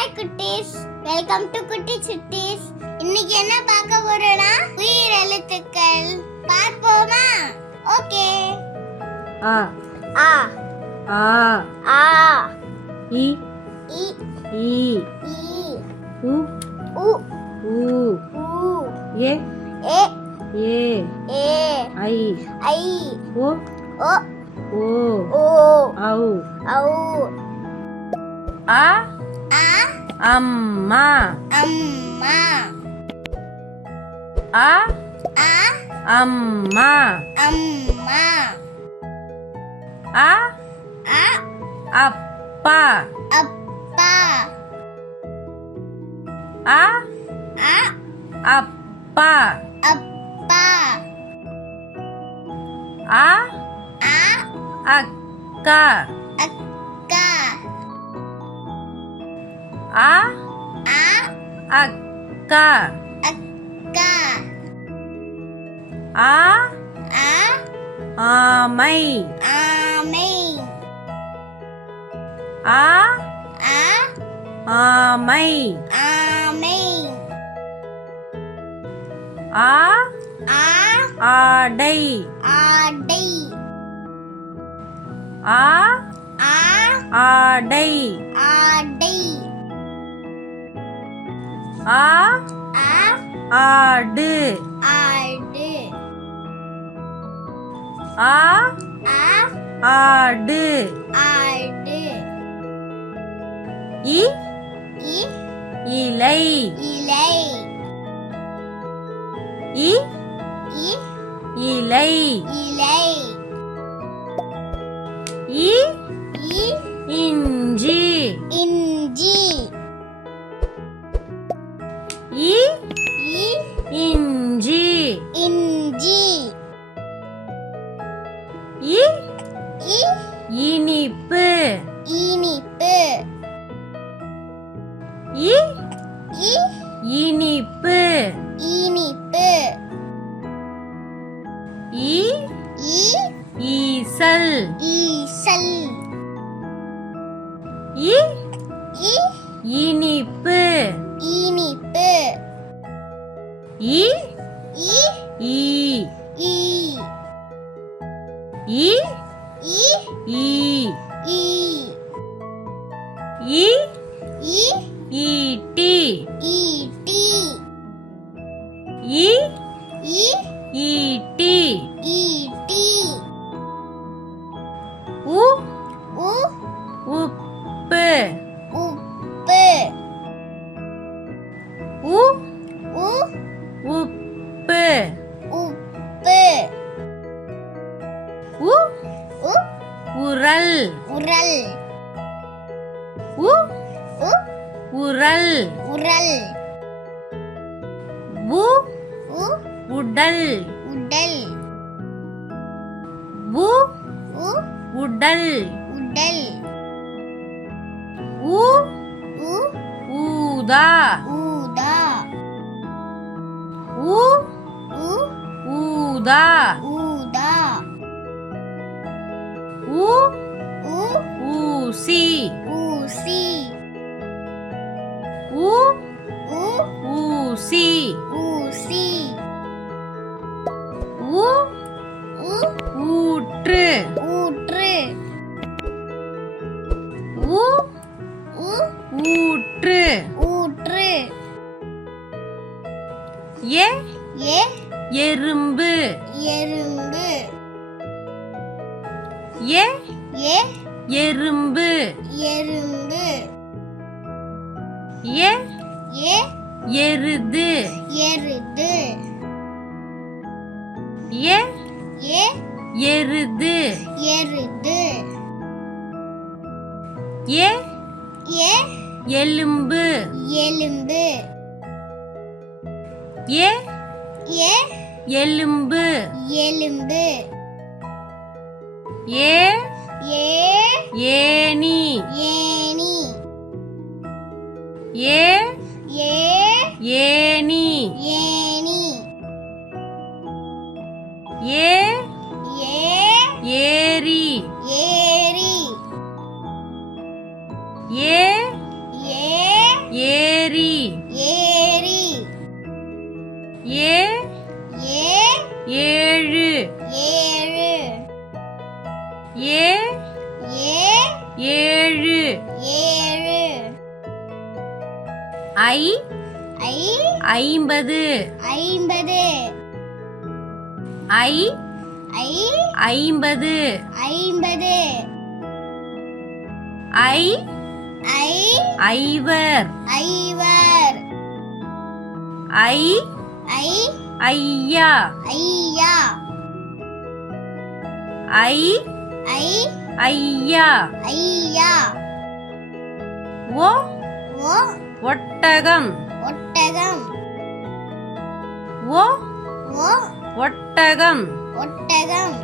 Hi குட்டீஸ், welcome to குட்டி சுட்டீஸ். இன்னைக்கு என்ன பார்க்க போறோம்னா உயிர் எழுத்துக்கள் பார்ப்போமா? ஓகே. ஆ ஆ ஆ ஆ இ இ ஈ ஈ உ உ ஊ ஊ ஏ ஏ ஏ ஏ ஐ ஐ ஓ ஓ ஓ ஓ ஔ ஔ ஆ ஆ அம்மா அம்மா ஆ ஆ அம்மா அம்மா ஆ ஆ அப்பா அப்பா ஆ ஆ அப்பா அப்பா ஆ ஆ அக்கா அக்கா ஆ ஆ அக்கா அக்கா ஆ ஆ ஆமை ஆமை ஆ ஆ ஆமை ஆமை ஆ ஆ ஆடை ஆடை ஆ ஆ ஆடை ஆடை ஆ ஆ ஆடு ஆடு ஆ ஆ ஆடு ஆடு இ இ இலை இலை இ இ இலை இலை இ இ இஞ்சி இஞ்சி இ இ இஞ்சி இஞ்சி இ இ இனிப்பு இனிப்பு இ இ இனிப்பு இனிப்பு இ இ ஈசல் ஈசல் இ இ இனிப்பு இனிப்பு இ இ ஈ ஈ இ இ ஈ ஈ இ இ ஈட்டி ஈட்டி இ இ ஈட்டி ஈட்டி உ உ உப்பு உப்பு உ உ உப்பு உப்பு உ உ உரல் உரல் உ உ உரல் உரல் உ உ உடல் உடல் உ உ உடல் உடல் உ உ ஊதா ஊதா உ உ ஊதா ஊதா உ உ ஊசி ஊசி உ உ ஊசி ஊசி உ உ ஊற்று ஊற்று உ உ ஊற்று ஊற்று எ எ எறும்பு எறும்பு எ எ எறும்பு எறும்பு எ எ எருது எருது எ எ எருது எருது எ எ எலும்பு எலும்பு எ எ எலும்பு எலும்பு ஏ ஏ ஏனி ஏணி ஏ ஏ ஏனி ஏணி ஏ ஏ ஏரி ஏரி ஏ ஏ ஐ ஐ 50 50 ஐ ஐ 50 50 ஐ ஐ ஐவர் ஐவர் ஐ ஐ ஐயா ஐயா ஐ ஐ ஐயா ஐயா ஓ ஓ ஒட்டகம் ஒட்டகம் ஓ ஓ ஒட்டகம் ஒட்டகம்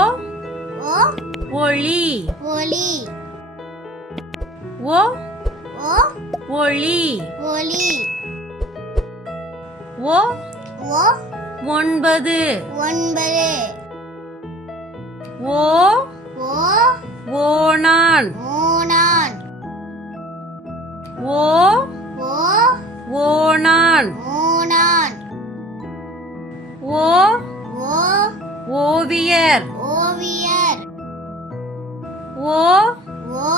ஓ ஓ ஒளி ஒலி ஓ ஓ ஒளி ஒலி ஓ ஓ 9 9 ஓ ஓ ஓணான் ஓனான் ஓ ஓ ஓணான் ஓனான் ஓ ஓ ஓவியர் ஓவியர் ஓ ஓ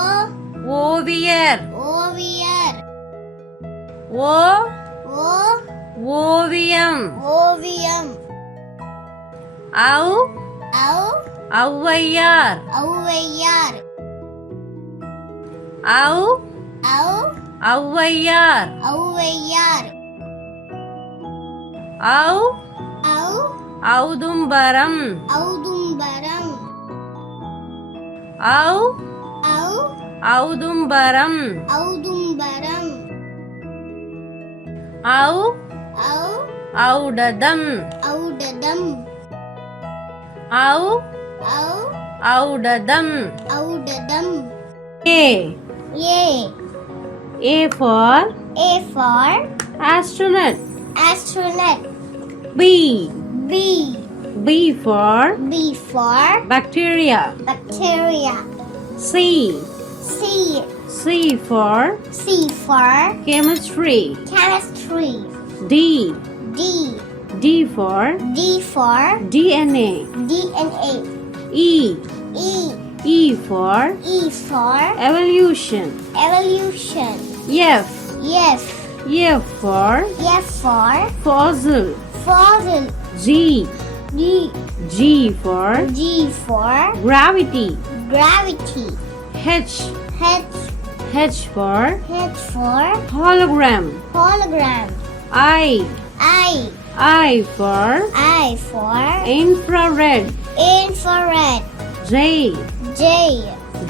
ஓவியர் ஓவியர் ஓ ஓ ஓவியம் ஓவியம் ஔ ஔ ஔவையார் ஔவையார் ஔ ஔ ஔவையார் ஔவையார் ஔ ஔ ஔதும்பரம் ஔதும்பரம் ஔ ஔ ஔதும்பரம் ஔதும்பரம் ஔ ஔ ஔடதம் ஔடதம் ஔ ஔ ஔடதம் ஔடதம் A A A for A for astronaut. astronaut B B B for B for bacteria. bacteria C C C for C for chemistry. chemistry D D D for D for DNA. DNA E E E for E for evolution. evolution F F F for F for fossil. fossil G G G for G for gravity. gravity H H H for H for hologram. hologram I I for I for infrared. infrared J J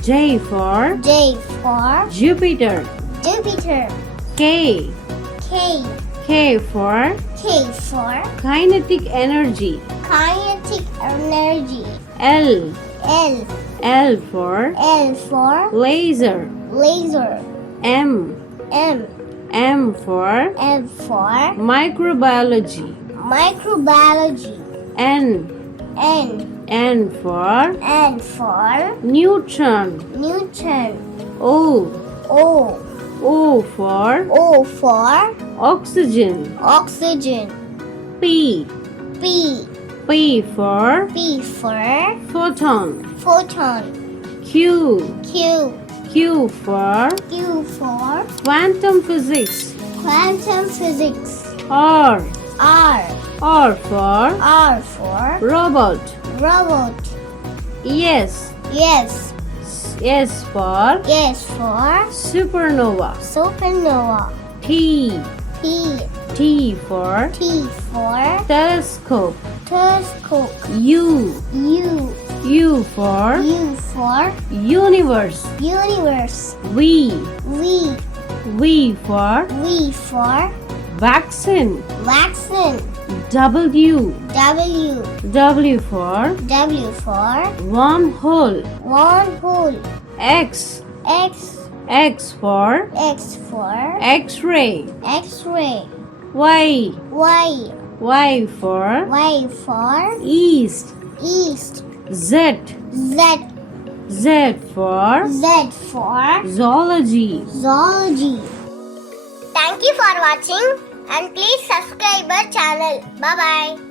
J for J for Jupiter. Jupiter K K K for K for kinetic energy. kinetic energy L L L for L for laser. laser M M M for M for microbiology. microbiology N N N for N for neutron. Newton O O O for O for oxygen. oxygen P P P for P for photon. photon Q Q Q for Q for quantum physics. quantum physics R R R for R for robot. robot S yes S for yes for supernova. supernova T T T for T for telescope. telescope U U U for U for universe. universe V V for V for vaccine. vaccine W W W for W for wormhole. wormhole X X X for X for X-ray. X-ray Y Y Y for Y for east. east Z Z Z for Z for zoology. zoology. Thank you for watching and please subscribe our channel. Bye bye.